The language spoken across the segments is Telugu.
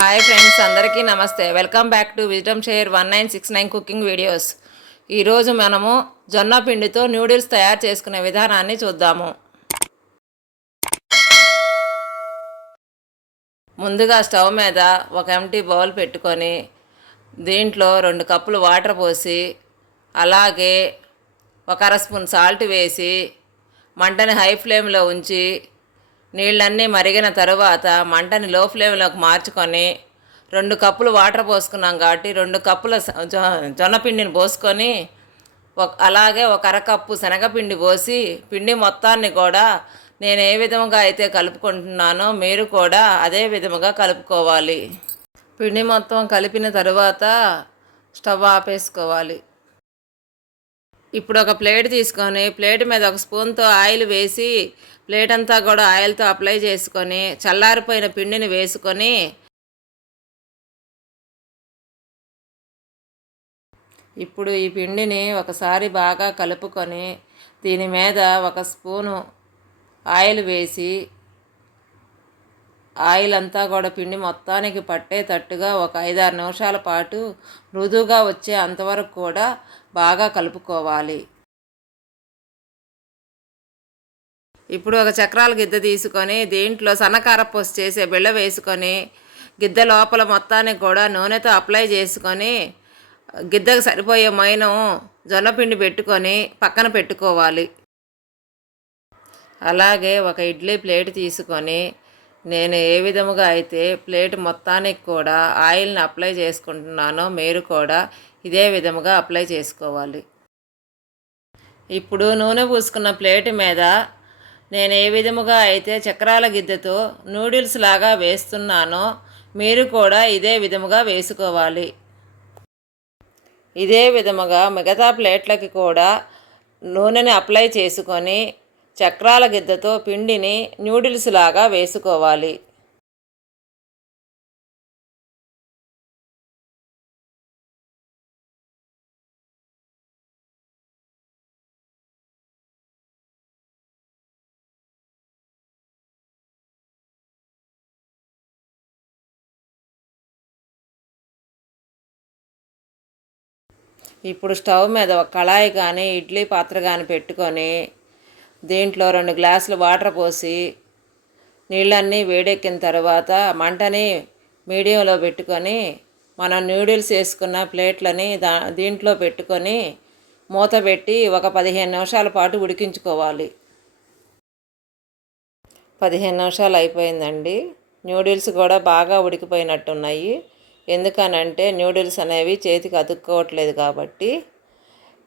హాయ్ ఫ్రెండ్స్, అందరికీ నమస్తే. Welcome back to wisdom share 1969 cooking videos. ఈరోజు మనము జొన్న పిండితో న్యూడిల్స్ తయారు చేసుకునే విధానాన్ని చూద్దాము. ముందుగా స్టవ్ మీద ఒక ఎంటీ బౌల్ పెట్టుకొని దీంట్లో 2 కప్పులు వాటర్ పోసి అలాగే 1 స్పూన్ సాల్ట్ వేసి మంటని హై ఫ్లేమ్లో ఉంచి నీళ్ళన్నీ మరిగిన తరువాత మంటని లో ఫ్లేమ్లోకి మార్చుకొని 2 కప్పులు వాటర్ పోసుకున్నాం కాబట్టి 2 కప్పుల జొన్నపిండిని పోసుకొని అలాగే 1 కప్పు శనగపిండి పోసి పిండి మొత్తాన్ని కూడా నేను ఏ విధముగా అయితే కలుపుకుంటున్నానో మీరు కూడా అదే విధముగా కలుపుకోవాలి. పిండి మొత్తం కలిపిన తరువాత స్టవ్ ఆపేసుకోవాలి. ఇప్పుడు ఒక ప్లేట్ తీసుకొని ప్లేట్ మీద 1 స్పూన్తో ఆయిల్ వేసి ప్లేట్ అంతా కూడా ఆయిల్తో అప్లై చేసుకొని చల్లారిపోయిన పిండిని వేసుకొని ఇప్పుడు ఈ పిండిని ఒకసారి బాగా కలుపుకొని దీని మీద 1 స్పూను ఆయిల్ వేసి ఆయిల్ అంతా కూడా పిండి మొత్తానికి పట్టేటట్టుగా ఒక 5-6 నిమిషాల పాటు మృదువుగా వచ్చే అంతవరకు కూడా బాగా కలుపుకోవాలి. ఇప్పుడు ఒక చక్రాల గిద్ద తీసుకొని దీంట్లో సన్నకారపూస చేసే బిళ్ళ వేసుకొని గిద్ద లోపల మొత్తానికి కూడా నూనెతో అప్లై చేసుకొని గిద్దకు సరిపోయే మైనం జొన్నపిండి పెట్టుకొని పక్కన పెట్టుకోవాలి. అలాగే ఒక ఇడ్లీ ప్లేట్ తీసుకొని నేను ఏ విధముగా అయితే ప్లేట్ మొత్తానికి కూడా ఆయిల్ని అప్లై చేసుకుంటున్నానో మీరు కూడా ఇదే విధముగా అప్లై చేసుకోవాలి. ఇప్పుడు నూనె పూసుకున్న ప్లేట్ మీద నేను ఏ విధముగా అయితే చక్రాల గిద్దెతో నూడిల్స్ లాగా వేస్తున్నానో మీరు కూడా ఇదే విధముగా వేసుకోవాలి. ఇదే విధముగా మిగతా ప్లేట్లకి కూడా నూనెని అప్లై చేసుకొని చక్రాల గిద్దతో పిండిని న్యూడిల్స్ లాగా వేసుకోవాలి. ఇప్పుడు స్టవ్ మీద ఒక కళాయి కానీ ఇడ్లీ పాత్ర కానీ పెట్టుకొని దీంట్లో 2 గ్లాసులు వాటర్ పోసి నీళ్ళన్నీ వేడెక్కిన తర్వాత మంటని మీడియంలో పెట్టుకొని మనం న్యూడిల్స్ వేసుకున్న ప్లేట్లని దీంట్లో పెట్టుకొని మూత పెట్టి ఒక 15 నిమిషాల పాటు ఉడికించుకోవాలి. 15 నిమిషాలు అయిపోయిందండి. న్యూడిల్స్ కూడా బాగా ఉడికిపోయినట్టున్నాయి. ఎందుకనంటే న్యూడిల్స్ అనేవి చేతికి అతుక్కోవట్లేదు కాబట్టి.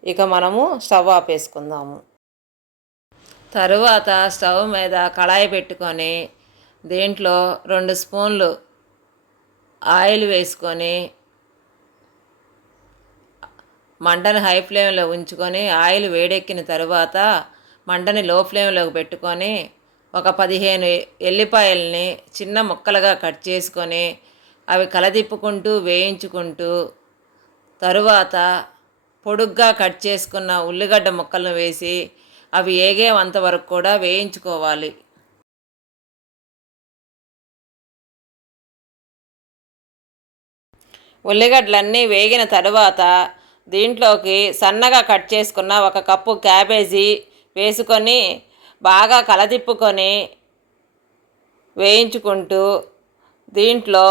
ఇక మనము స్టవ్ ఆపేసుకుందాము. తరువాత స్టవ్ మీద కళాయి పెట్టుకొని దీంట్లో 2 స్పూన్లు ఆయిల్ వేసుకొని మంటని హై ఫ్లేమ్లో ఉంచుకొని ఆయిల్ వేడెక్కిన తరువాత మంటని లో ఫ్లేమ్లోకి పెట్టుకొని ఒక 15 ఎల్లిపాయల్ని చిన్న ముక్కలుగా కట్ చేసుకొని అవి కలదిప్పుకుంటూ వేయించుకుంటూ తరువాత పొడుగ్గా కట్ చేసుకున్న ఉల్లిగడ్డ ముక్కలను వేసి అవి ఏగేంతవరకు కూడా వేయించుకోవాలి. ఉల్లిగడ్డలన్నీ వేగిన తరువాత దీంట్లోకి సన్నగా కట్ చేసుకున్న 1 కప్పు క్యాబేజీ వేసుకొని బాగా కలదిప్పుకొని వేయించుకుంటూ దీంట్లో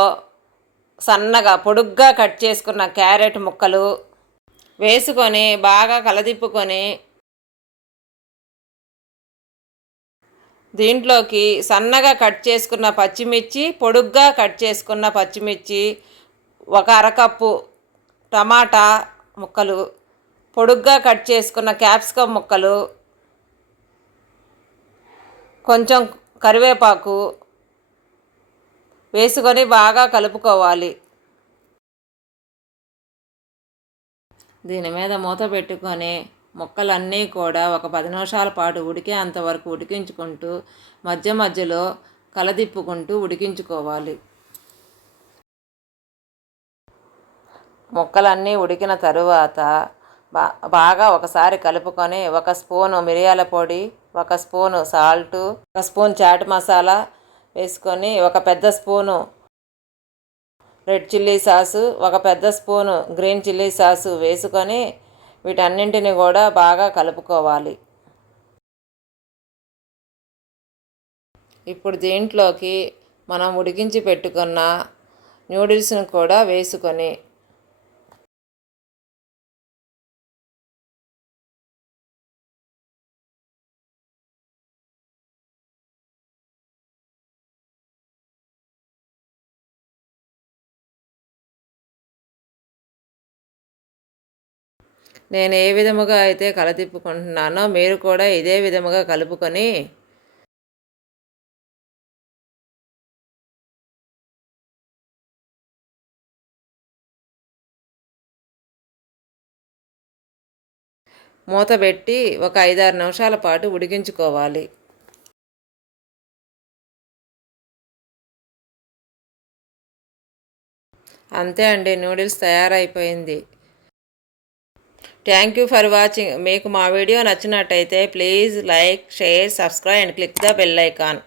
సన్నగా పొడుగ్గా కట్ చేసుకున్న క్యారెట్ ముక్కలు వేసుకొని బాగా కలదిప్పుకొని దీంట్లోకి సన్నగా కట్ చేసుకున్న పచ్చిమిర్చి, పొడుగ్గా కట్ చేసుకున్న పచ్చిమిర్చి, 1 అరకప్పు టమాటా ముక్కలు, పొడుగ్గా కట్ చేసుకున్న క్యాప్సికమ్ ముక్కలు, కొంచెం కరివేపాకు వేసుకొని బాగా కలుపుకోవాలి. దీని మీద మూత పెట్టుకొని ముక్కలన్నీ కూడా ఒక 10 నిమిషాల పాటు ఉడికేంతవరకు ఉడికించుకుంటూ మధ్య మధ్యలో కలదిప్పుకుంటూ ఉడికించుకోవాలి. ముక్కలన్నీ ఉడికిన తరువాత బాగా ఒకసారి కలుపుకొని 1 స్పూను మిరియాల పొడి, 1 spoon salt, 1 spoon chaat masala వేసుకొని 1 పెద్ద స్పూను రెడ్ చిల్లీ సాసు, ఒక పెద్ద స్పూను గ్రీన్ చిల్లీ సాసు వేసుకొని వీటన్నింటిని కూడా బాగా కలుపుకోవాలి. ఇప్పుడు దీంట్లోకి మనం ఉడికించి పెట్టుకున్న న్యూడిల్స్ని కూడా వేసుకొని నేను ఏ విధముగా అయితే కలతిప్పుకుంటున్నానో మీరు కూడా ఇదే విధముగా కలుపుకొని మూత పెట్టి ఒక 5-6 నిమిషాల పాటు ఉడికించుకోవాలి. అంతే అండి, నూడిల్స్ తయారైపోయింది. Thank you for watching. మీకు మా వీడియో నచ్చినట్టయితే please like, share, subscribe and click the bell icon.